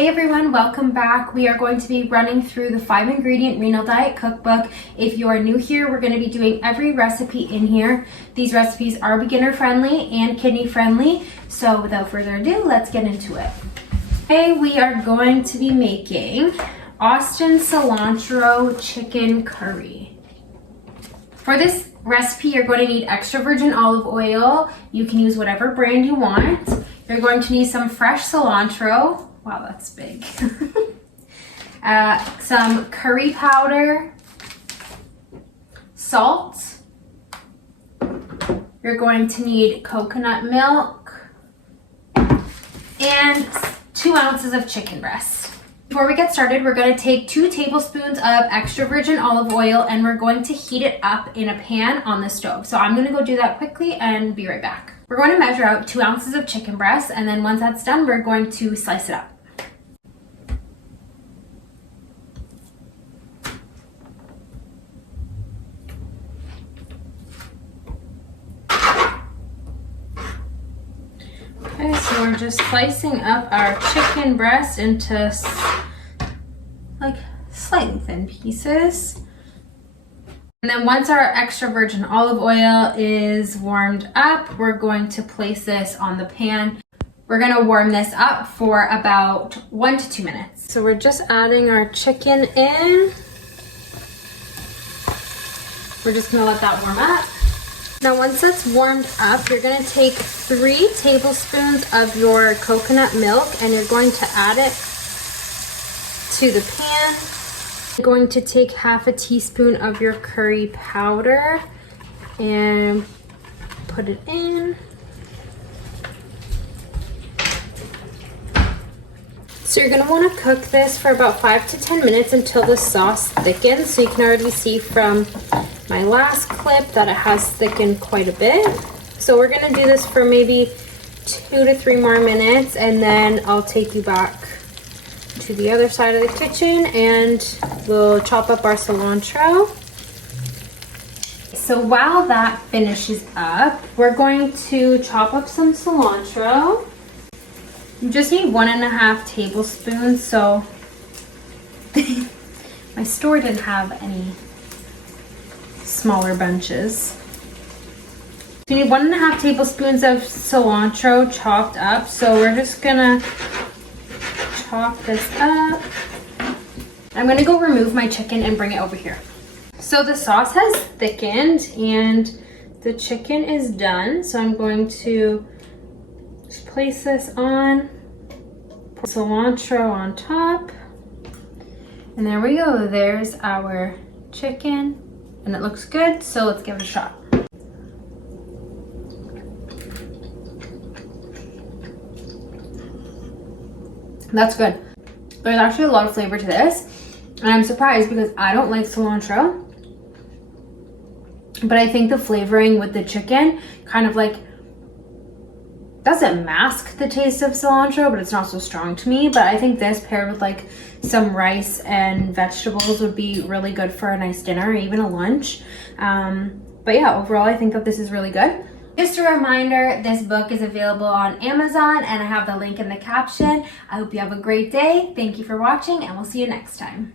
Hey everyone, welcome back. We are going to be running through the 5-ingredient renal diet cookbook. If you are new here, we're going to be doing every recipe in here. These recipes are beginner friendly and kidney friendly. So without further ado, let's get into it. Today we are going to be making Austin cilantro chicken curry. For this recipe, you're going to need extra virgin olive oil. You can use whatever brand you want. You're going to need some fresh cilantro. Wow, that's big. Some curry powder, salt. You're going to need coconut milk and 2 ounces of chicken breast. Before we get started, we're going to take 2 tablespoons of extra virgin olive oil and we're going to heat it up in a pan on the stove. So I'm going to go do that quickly and be right back. We're going to measure out 2 ounces of chicken breast, and then once that's done, we're going to slice it up. Okay, so we're just slicing up our chicken breast into like slightly thin pieces. And then once our extra virgin olive oil is warmed up, we're going to place this on the pan. We're going to warm this up for about 1 to 2 minutes. So we're just adding our chicken in. We're just going to let that warm up. Now once that's warmed up, you're going to take 3 tablespoons of your coconut milk and you're going to add it to the pan. You're going to take half a teaspoon of your curry powder and put it in. So you're going to want to cook this for about 5 to 10 minutes until the sauce thickens. So you can already see from my last clip that it has thickened quite a bit. So we're going to do this for maybe 2 to 3 more minutes, and then I'll take you back to the other side of the kitchen and we'll chop up our cilantro. So while that finishes up, we're going to chop up some cilantro. You just need 1.5 tablespoons. So my store didn't have any smaller bunches. So you need 1.5 tablespoons of cilantro chopped up. So we're just gonna chop this up. I'm gonna go remove my chicken and bring it over here. So the sauce has thickened and the chicken is done. So I'm going to just place this on, put cilantro on top, and there we go. There's our chicken and it looks good. So let's give it a shot. That's good. There's actually a lot of flavor to this, and I'm surprised because I don't like cilantro, but I think the flavoring with the chicken kind of like doesn't mask the taste of cilantro, but it's not so strong to me. But I think this paired with like some rice and vegetables would be really good for a nice dinner or even a lunch. But yeah, overall I think that this is really good. Just a reminder, this book is available on Amazon and I have the link in the caption. I hope you have a great day. Thank you for watching and we'll see you next time.